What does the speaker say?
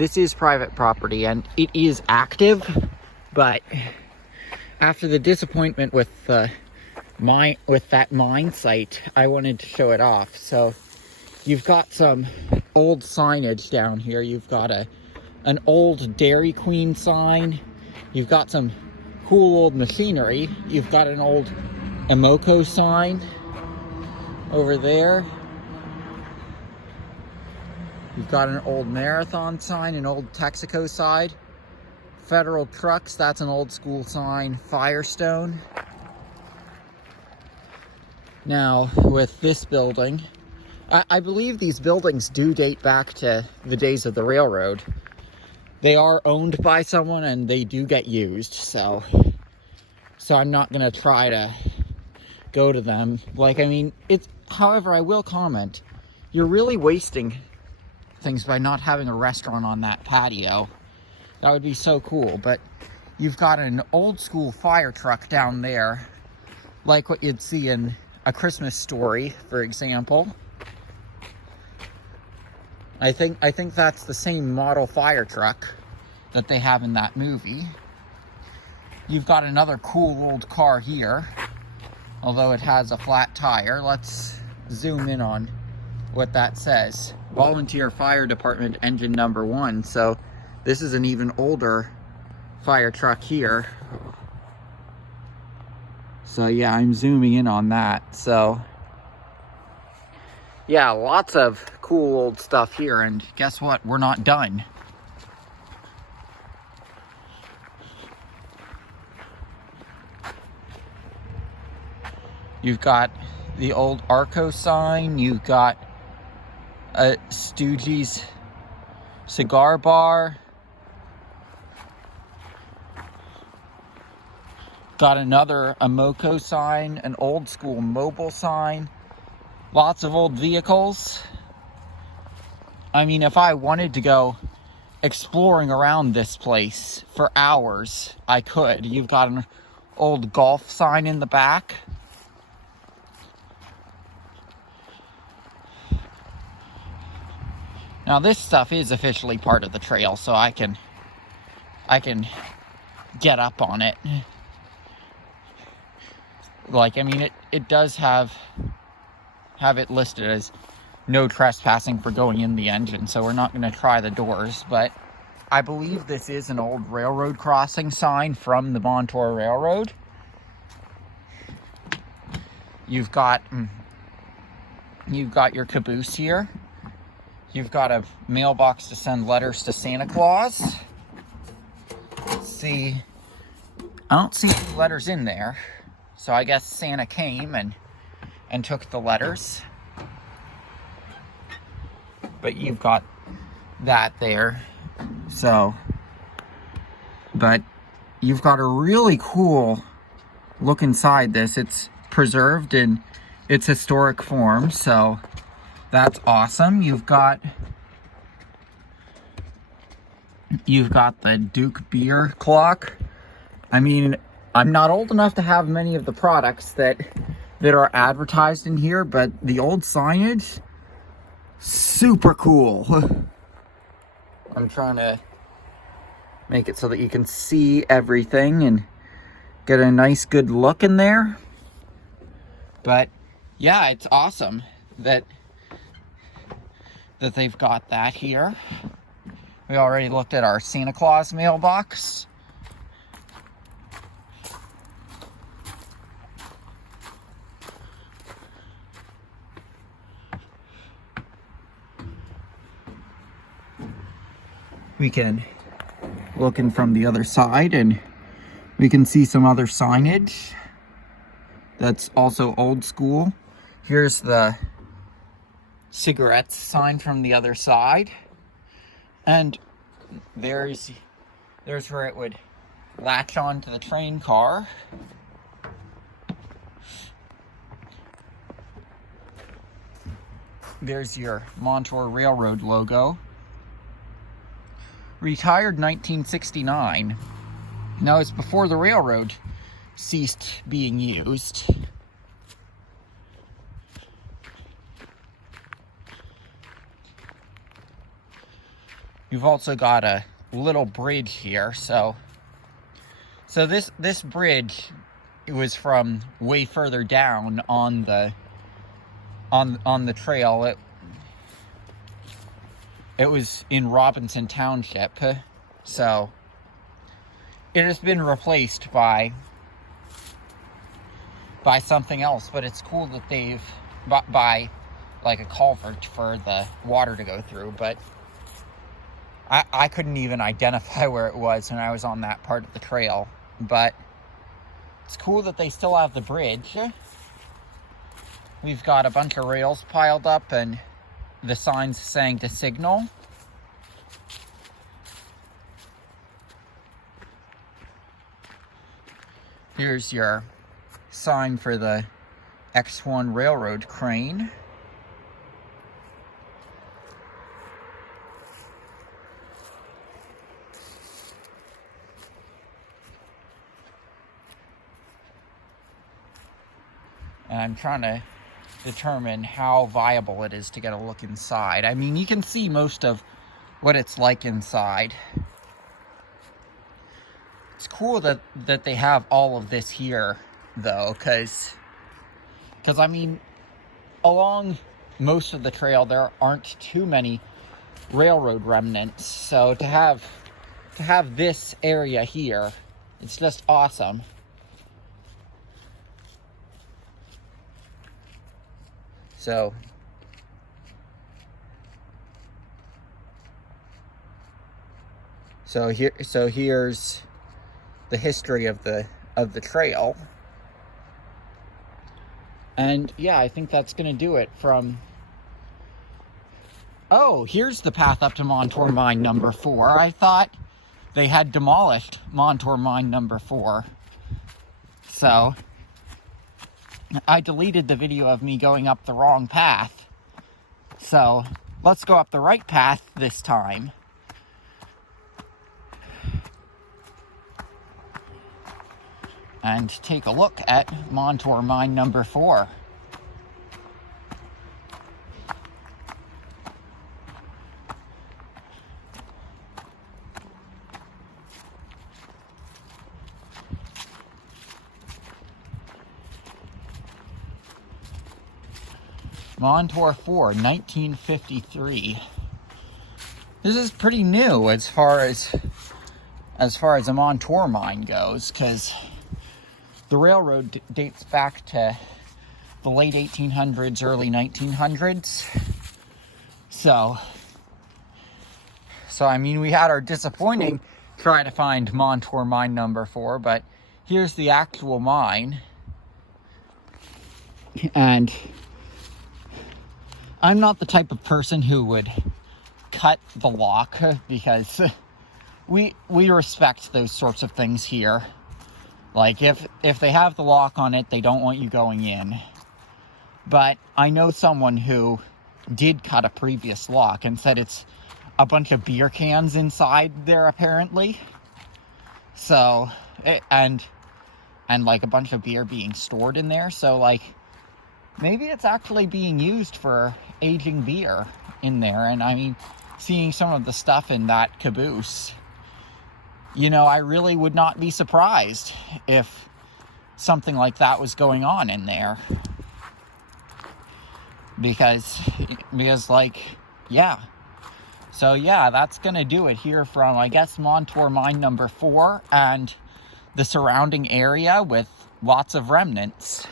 This is private property and it is active, but after the disappointment with that mine site, I wanted to show it off. So you've got some old signage down here. You've got an old Dairy Queen sign. You've got some cool old machinery. You've got an old Emoco sign over there. You've got an old Marathon sign, an old Texaco side. Federal Trucks, that's an old school sign. Firestone. Now, with this building, I believe these buildings do date back to the days of the railroad. They are owned by someone and they do get used, so I'm not gonna try to go to them. However, I will comment, you're really wasting things by not having a restaurant on that patio. That would be so cool. But you've got an old school fire truck down there, like what you'd see in A Christmas Story, for example. I think that's the same model fire truck that they have in that movie. You've got another cool old car here, although it has a flat tire. Let's zoom in on what that says. Volunteer Fire Department engine number 1. So this is an even older fire truck here. So yeah, I'm zooming in on that. So yeah, lots of cool old stuff here, and guess what? We're not done. You've got the old Arco sign. You've got a Stoogie's cigar bar. Got another Emoco sign, an old school mobile sign. Lots of old vehicles. I mean, if I wanted to go exploring around this place for hours, I could. You've got an old golf sign in the back. Now this stuff is officially part of the trail, so I can get up on it. It does have it listed as no trespassing for going in the engine, so we're not going to try the doors, but I believe this is an old railroad crossing sign from the Montour Railroad. You've got your caboose here. You've got a mailbox to send letters to Santa Claus. Let's see. I don't see any letters in there. So I guess Santa came and took the letters. But you've got that there. So, but you've got a really cool look inside this. It's preserved in its historic form, so that's awesome. You've got the Duke beer clock. I mean, I'm not old enough to have many of the products that are advertised in here, but the old signage, super cool. I'm trying to make it so that you can see everything and get a nice good look in there. But yeah, it's awesome that they've got that here. We already looked at our Santa Claus mailbox. We can look in from the other side and we can see some other signage that's also old school. Here's the cigarettes sign from the other side, and there's where it would latch onto the train car. There's your Montour Railroad logo. Retired 1969. Now it's before the railroad ceased being used. you've also got a little bridge here. So this bridge, it was from way further down on the trail. It was in Robinson Township, so it has been replaced by something else. But it's cool that they've by like a culvert for the water to go through. But I couldn't even identify where it was when I was on that part of the trail. But it's cool that they still have the bridge. We've got a bunch of rails piled up and the signs saying to signal. Here's your sign for the X1 railroad crane. And I'm trying to determine how viable it is to get a look inside. I mean, you can see most of what it's like inside. It's cool that they have all of this here, though, because I mean, along most of the trail there aren't too many railroad remnants. So to have this area here, it's just awesome. So here's the history of the trail. And yeah, I think that's gonna do it from... Oh, here's the path up to Montour Mine number 4. I thought they had demolished Montour Mine number 4. So I deleted the video of me going up the wrong path. So let's go up the right path this time. And take a look at Montour Mine number 4. Montour 4, 1953. This is pretty new as far as a Montour mine goes, because the railroad dates back to the late 1800s, early 1900s. So I mean, we had our disappointing try to find Montour Mine number 4, but here's the actual mine. And I'm not the type of person who would cut the lock, because we respect those sorts of things here. Like, if they have the lock on it, they don't want you going in. But I know someone who did cut a previous lock and said it's a bunch of beer cans inside there, apparently. So, and like a bunch of beer being stored in there. So, like, maybe it's actually being used for aging beer in there. And I mean, seeing some of the stuff in that caboose, you know, I really would not be surprised if something like that was going on in there. Because like, yeah. So yeah, that's gonna do it here from, I guess, Montour Mine number 4 and the surrounding area with lots of remnants.